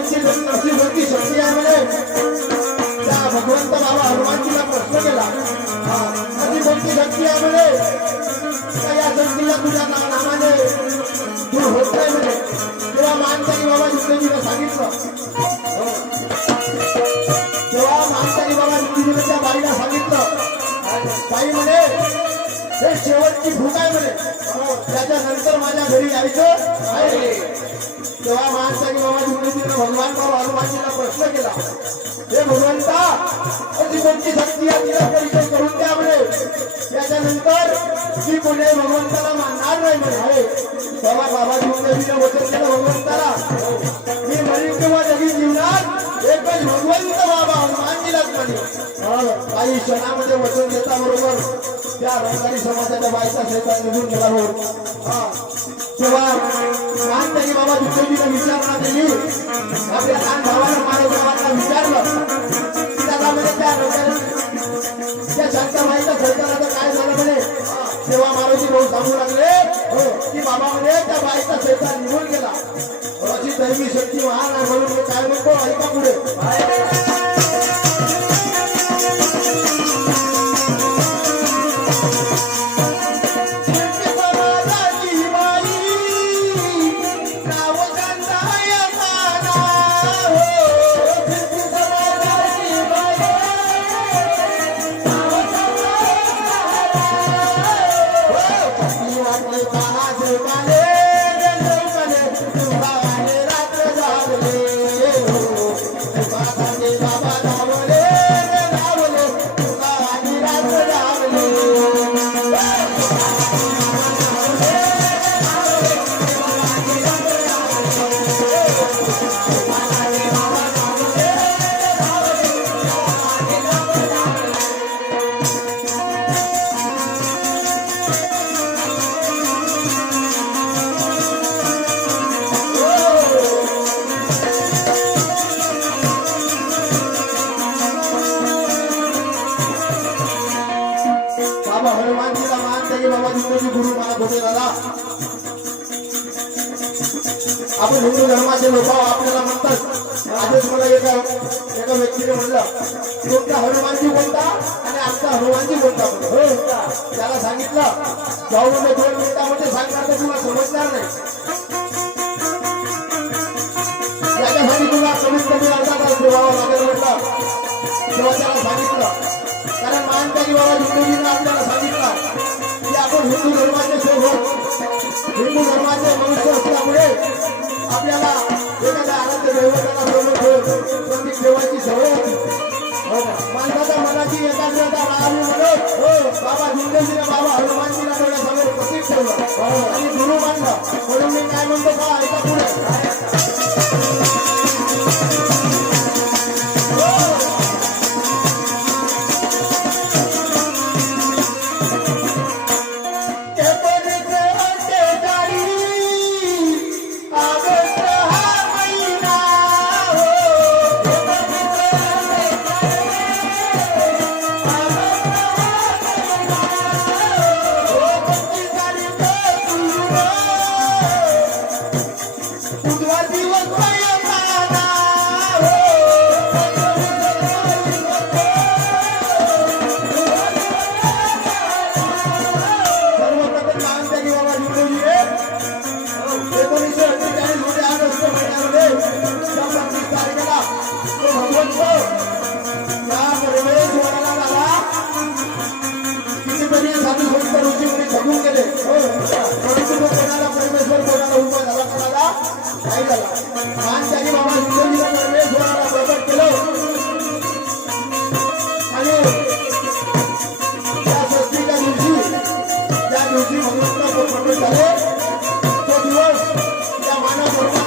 त्यांची नरसी होती शक्ती आहे म्हणे त्या भगवंत बाबा हनुमानजीला प्रश्न केला अशी कोणती शक्ती आहे म्हणे या शक्तीला तुझ्या नामाने दूर होत नाही म्हणे तेव्हा मानकरी बाबा युद्धजीला सांगितलं तेव्हा मानकरी बाबा युद्धजीने त्या बाईला सांगितलं बाई म्हणे हे शेवटची भूक आहे म्हणे त्याच्यानंतर माझ्या घरी यायचं आहे तेव्हा मानकरी बाबा युद्धजीने भगवान बाबा हनुमानजीला प्रश्न केला हे भगवंता अशी कोणती शक्ती आहे तिला परिचय करून द्या म्हणे त्याच्यानंतर मी पुणे भगवंताला मानणार नाही म्हणे तेव्हा बाबा युद्धजीने वचन केलं भगवंताला मी मरीन किंवा जगी जीवनात एकच भगवंत बाबा हनुमानजीलाच म्हणे काही क्षणामध्ये वचन देता बरोबर त्या रंगारी समाजाच्या बाईचा शेतात निघून गेला हो तेव्हा लहानपणी बाबा युद्धजीने विचारणा केली आपल्या लहान भावाला माझ्या भावाला विचारलं त्याला म्हणे त्या शांताबाईचा सरकारला काय झालं म्हणे तेव्हा मारुती भाऊ सांगू लागले की बाबा म्हणे त्या बाईचा शेतात निघून गेला अशी दैवी शक्ती महान आहे म्हणून मी काय म्हणतो ऐका पुढे हनुमानजीला मानते की बाबा जिंदगी गुरु मला बोले दादा आपण हिंदू धर्माचे लोक आपल्याला म्हणतात आजच मला एका व्यक्तीने म्हणलं तुमचा हनुमानजी कोणता आणि आमचा हनुमानजी कोणता त्याला सांगितलं जाऊ म्हणजे 2 मिनिटांमध्ये सांगणार तर तुला समजणार नाही त्याच्यासाठी तुला कमीत कमी अर्धा तास ठेवावा लागेल म्हटलं तेव्हा त्याला सांगितलं कारण मानकरी बाबा युद्धजीने आपल्याला सांगितलं की आपण हिंदू धर्माचे सोबत हिंदू धर्माचे मनुष्य असल्यामुळे आपल्याला एखाद्या आनंद दैवताला सोबत ठेवून ठेवायची सवय होती माणसाच्या मनाची एकाग्रता राहावी म्हणून बाबा युद्धजीने बाबा हनुमानजीला डोळ्यासमोर प्रतीक ठेवलं आणि गुरु मानलं म्हणून मी काय म्हणतो का ऐका पुढे तो दिवस त्या मानव